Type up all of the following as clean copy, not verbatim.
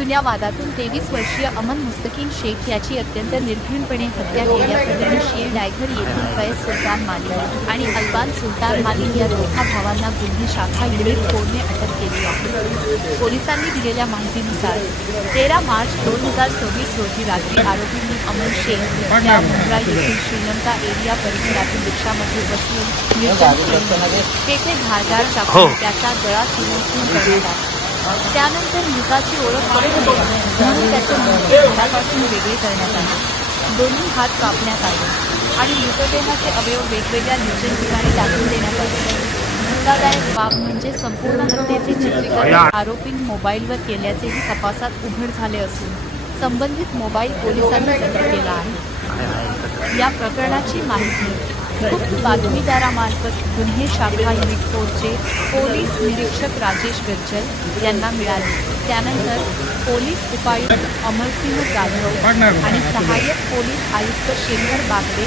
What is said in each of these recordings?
जुन्या वादातून 23 वर्षीय अमन मुस्तकीन शेख याची अत्यंत निर्घृणपणे हत्या केल्याप्रकरणी शीर डायघर येथील फैज सुलतान मालिक आणि अल्बान सुलतान मालिक या दोघा भावांना गुन्हे शाखा युनिट 4 ने अटक केली आहे। पोलिसांनी दिलेल्या माहितीनुसार 13 मार्च 2024 रोजी रात्री आरोपींनी अमन शेख या मुंब्रा येथील श्रीलंका एरिया परिसरातील रिक्षामध्ये बसवून निर्जन तेथे धारदार चाकूने त्याचा गळा चिरून खून करण्यात आला। त्यानंतर मृताची ओळख पटली म्हणून त्याचे मुंडके घरापासून वेगळे करण्यात आले, दोन्ही हात कापण्यात आले आणि मृतदेहाचे अवयव वेगवेगळ्या निर्जन ठिकाणी टाकून देण्यात आले। धक्कादायक बाब म्हणजे संपूर्ण हत्येचे चित्रीकरण आरोपींनी मोबाईलवर केल्याचेही तपासात उघड झाले असून संबंधित मोबाईल पोलिसांनी जप्त केला आहे। या प्रकरणाची माहिती गुप्त बातमीदारामार्फत गुन्हे शाखा युनिट 4चे पोलीस निरीक्षक राजेश गज्जल यांना मिळाली। त्यानंतर पोलीस उपायुक्त अमरसिंह जाधव आणि सहाय्यक पोलीस आयुक्त शेखर बागडे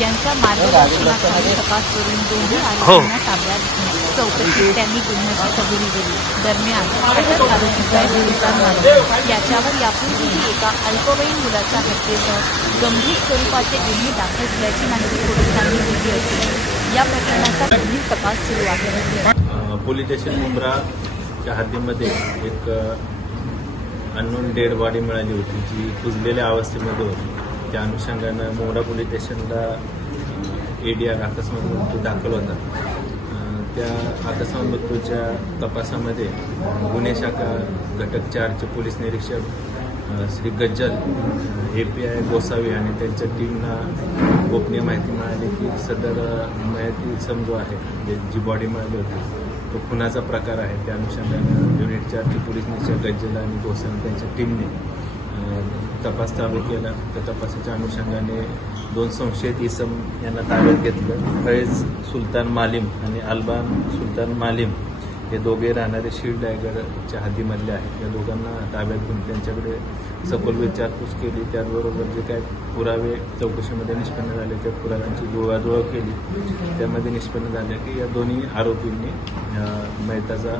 यांच्या मार्गदर्शनाखाली तपास करून दोन्ही आरोपींना ताब्यात घेतले। चौकशीत त्यांनी गुन्ह्याची कबुली दिली। दरम्यान अटक आरोपी फैज सुलतान मालिक याच्यावर यापूर्वीही एका अल्पवयीन मुलाच्या हत्येसह गंभीर स्वरूपाचे गुन्हे दाखल झाल्याची माहिती पोलिसांनी दिली असून या प्रकरणाचा पुढील तपास सुरू आहे। पोलीस स्टेशन मुंब्राच्या हद्दीमध्ये एक अननोन डेड बॉडी मिळाली होती जी कुजलेल्या अवस्थेमध्ये होती। त्या अनुषंगानं मुंब्रा पोलीस स्टेशनला एडीआर अकस्मात मृत्यू दाखल होता। त्या अकस्मात मृत्यूच्या तपासामध्ये गुन्हे शाखा घटक 4चे पोलीस निरीक्षक श्री गज्जल API गोसावी आणि त्यांच्या टीमना गोपनीय माहिती मिळाली की सदर माहिती जो आहे जी बॉडी मिळाली होती तो खुनाचा प्रकार आहे। त्या अनुषंगानं युनिट 4चे पोलीस निरीक्षक गज्जल आणि गोसावी त्यांच्या टीमने तपास चालू केला। त्या तपासाच्या अनुषंगाने 2 संशयित इसम यांना ताब्यात घेतलं। फैज सुलतान मालिम आणि अल्बान सुलतान मालिम हे दोघे राहणारे शीर डायगरच्या हद्दीमधले आहेत। या दोघांना ताब्यात घेऊन त्यांच्याकडे सखोल विचारपूस केली। त्याचबरोबर जे काय पुरावे चौकशीमध्ये निष्पन्न झाले त्या पुराव्यांची जुळवाजुळव केली। त्यामध्ये निष्पन्न झाले की या दोन्ही आरोपींनी मयताचा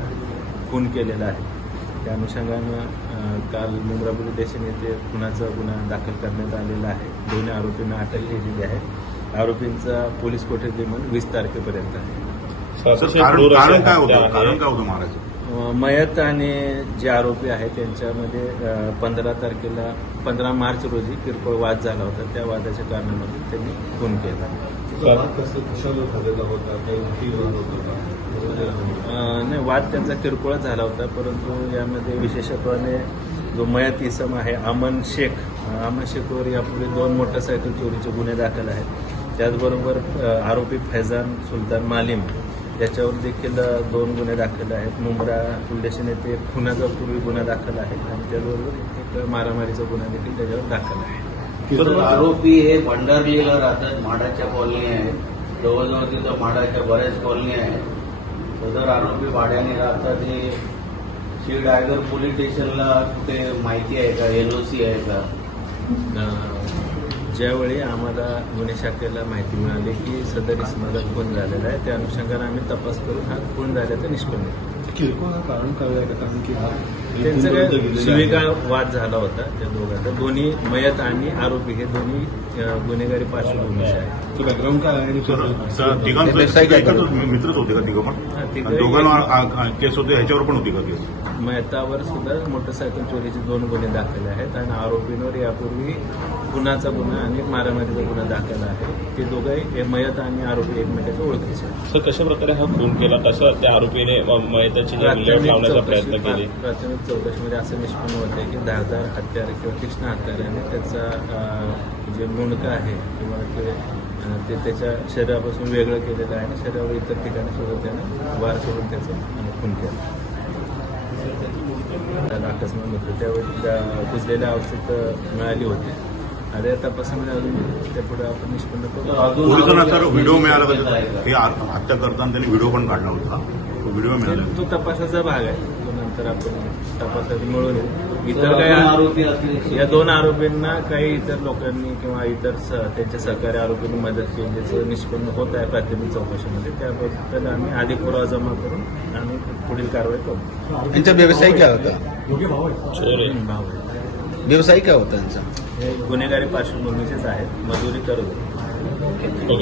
खून केलेला आहे। त्या अनुषंगानं काल मुंब्रा पोलीस स्टेशन येथे खुनाचा गुन्हा दाखल करण्यात आलेला आहे। दोन्ही आरोपींना अटक केलेली आहे। आरोपींचा पोलीस कोठडी रिमांड 20 तारखेपर्यंत आहे। कारण काय होतं महाराज? मयत आणि जे आरोपी आहेत त्यांच्यामध्ये 15 मार्च रोजी किरकोळ वाद झाला होता। त्या वादाच्या कारणामध्ये त्यांनी खून केला। नाही, वाद त्यांचा किरकोळ झाला होता, परंतु यामध्ये विशेषत्वाने जो मयत इसम आहे अमन शेखवर यापूर्वी 2 मोटरसायकल चोरीचे गुन्हे दाखल आहेत। त्याचबरोबर आरोपी फैजान सुलतान मालिम याच्यावर देखील 2 गुन्हे दाखल आहेत। मुंब्रा पोलीस स्टेशन येथे खुनाचा पूर्वी गुन्हा दाखल आहे आणि त्याचबरोबर एक मारामारीचा गुन्हा देखील त्याच्यावर दाखल आहे। आरोपी हे भंडारलीला राहतात, माडाच्या कॉलनी आहेत, जवळजवळ तिथं माडाच्या बऱ्याच कॉलनी आहेत। सदर आरोपी भाड्याने राहतात। हे शीर डायगर पोलीस स्टेशनला कुठे माहिती आहे का, LOC आहे का? ज्यावेळी आम्हाला गुन्हे शाखेला माहिती मिळाली की सदर इसमाचा खून झालेला आहे त्या अनुषंगाने आम्ही तपास करून हा खून झाल्याचं निष्पन्न किरकोळ कारण कळलं का? कारण की त्यांचा काय शिवीगाळ वाद झाला होता त्या दोघांचा। दोन्ही मयत आणि आरोपी हे दोन्ही गुन्हेगारी पार्श्वभूमीचे आहेत। बॅकग्राऊंड काय आहे? मित्रच होते का तिघं पण? दोघांना केस होते ह्याच्यावर पण होती का केस? मयतावर सुद्धा मोटरसायकल चोरीचे 2 गुन्हे दाखल आहेत आणि आरोपींवर यापूर्वी खुनाचा गुन्हा आणि मारामारीचा गुन्हा दाखल आहे। ते दोघंही मयत आणि आरोपी एकमेकांच्या ओळखीचे आहेत। सर, कशा प्रकारे हा खून केला? कसं त्या आरोपीने मयताची लावण्याचा प्रयत्न केले? प्राथमिक चौकशीमध्ये असं निष्पन्न होते की धारदार हत्यार किंवा तीक्ष्ण हत्याराने त्याचा जे मुंडका आहे किंवा ते त्याच्या शरीरापासून वेगळं केलेलं आहे आणि शरीरावर इतर ठिकाणी सुद्धा त्यानं वार सोडून त्याचा खून केला। अकस्मात होतं त्यावेळी कुजलेल्या औषध मिळाली होती आणि या तपासामध्ये अजून त्यापुढे आपण निष्पन्न करू। पोलिसांना सर व्हिडिओ मिळाला का? हे हत्या करताना त्यांनी व्हिडिओ पण काढला होता, तो व्हिडिओ मिळाला? तो तपासाचा भाग आहे, तो नंतर आपण तपासात मिळून इतर काही या 2 आरोपींना काही इतर लोकांनी किंवा इतर त्यांच्या सहकारी आरोपींनी मदत केल्याचं निष्पन्न होत आहे प्राथमिक चौकशीमध्ये। त्याबद्दल आम्ही अधिक पुरावा जमा करून आम्ही पुढील कारवाई करू। त्यांचा व्यवसाय काय होता? चोर आहे. भाव आहे. व्यवसाय काय होता त्यांचा? हे गुन्हेगारी पार्श्वभूमीचेच आहेत, मजुरी करत होते. ओके.